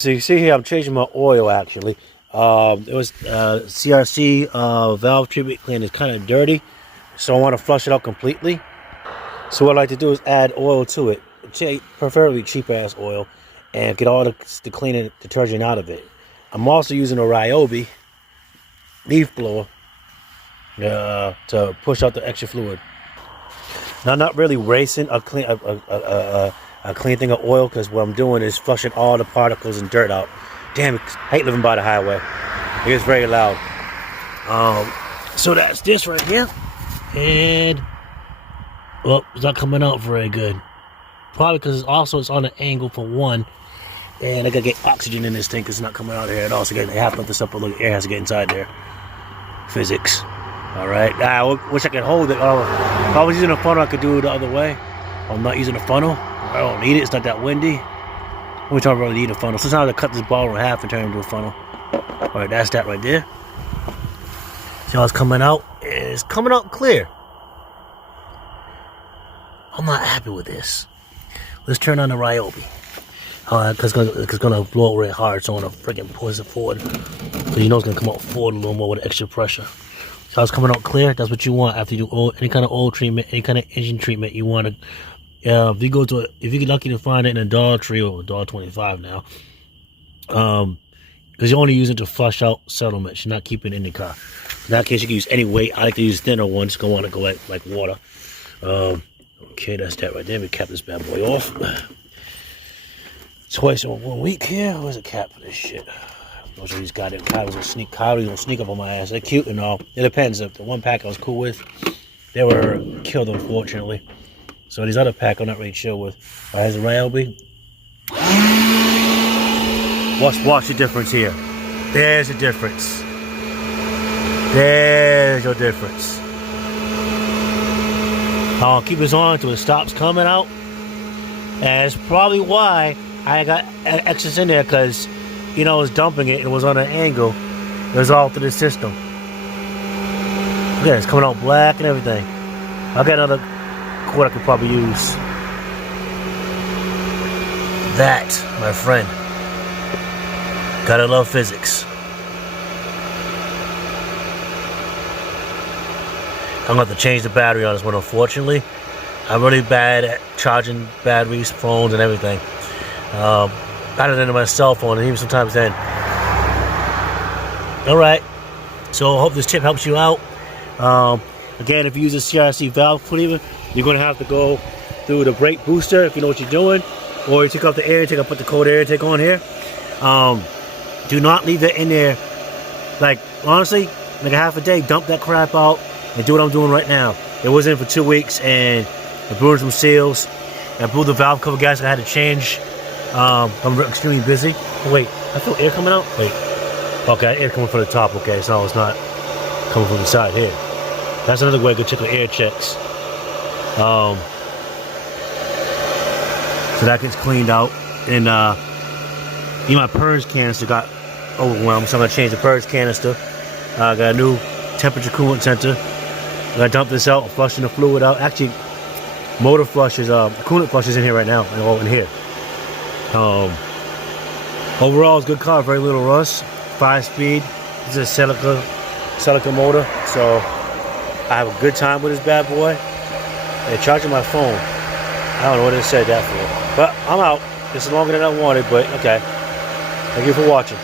So you see here, I'm changing my oil actually. It was CRC valve treatment clean is kind of dirty, so I want to flush it out completely. So what I like to do is add oil to it, preferably cheap ass oil, and get all the cleaning detergent out of it. I'm also using a Ryobi leaf blower to push out the extra fluid. Now, I'm not really racing a clean thing of oil, because what I'm doing is flushing all the particles and dirt out. Damn it, I hate living by the highway. It gets very loud. So that's this right here. And, well, it's not coming out very good. Probably because it's on an angle for one. And I gotta get oxygen in this thing because it's not coming out here at all. So I have to put this up a little, air has to get inside there. Physics. Alright, I wish I could hold it. If I was using a funnel, I could do it the other way. I'm not using a funnel. I don't need it, it's not that windy. Which I don't really need a funnel. Sometimes I cut this ball in half and turn it into a funnel. Alright, that's that right there. See how it's coming out? It's coming out clear. I'm not happy with this. Let's turn on the Ryobi. Because it's going to blow really hard, so I'm going to freaking push it forward. Because you know it's going to come out forward a little more with extra pressure. So it's coming out clear. That's what you want after you do any kind of oil treatment, any kind of engine treatment. You want to, if you get lucky to find it in a Dollar Tree or $1.25 now, because you're only using it to flush out settlements. You're not keeping it in the car. In that case, you can use any weight. I like to use thinner ones. Go on and go like water. Okay, that's that right there. We cap this bad boy off. Twice in 1 week here. Where's a cap for this shit? Those are these goddamn coyotes gonna sneak up on my ass. They're cute and all. It depends. The one pack I was cool with, they were killed unfortunately. So these other pack I'm not really chill with. Here's a Ryobi. Watch the difference here. There's the difference. There's your difference. I'll keep this on until it stops coming out. And that's probably why I got excess in there, because you know, I was dumping it. It was on an angle. It was all through the system. Yeah, it's coming out black and everything. I got another quart I could probably use. That, my friend. Gotta love physics. I'm gonna have to change the battery on this one, unfortunately. I'm really bad at charging batteries, phones, and everything. Better than my cell phone, and even sometimes then. Alright, so I hope this tip helps you out. Again, if you use a CRC valve cleaver, you're going to have to go through the brake booster if you know what you're doing, or you take off the air intake. I'll put the cold air intake on here. Do not leave that in there. Like, honestly, like a half a day, dump that crap out and do what I'm doing right now. It was in for 2 weeks, and I blew some seals. I blew the valve cover gasket. I had to change. I'm extremely busy. Oh, wait, I feel air coming out? Wait. Okay, air coming from the top. Okay, so it's not coming from the side here. That's another way to check the air checks. So that gets cleaned out. And my purge canister got overwhelmed, so I'm going to change the purge canister. I got a new temperature coolant sensor. I'm going to dump this out, flushing the fluid out. Actually, motor flushes, coolant flushes in here right now, and all in here. Overall, it's a good car, very little rust, 5-speed. This is a silica motor, so I have a good time with this bad boy. And charging my phone, I don't know what it said that for, but I'm out. This is longer than I wanted, but okay. Thank you for watching.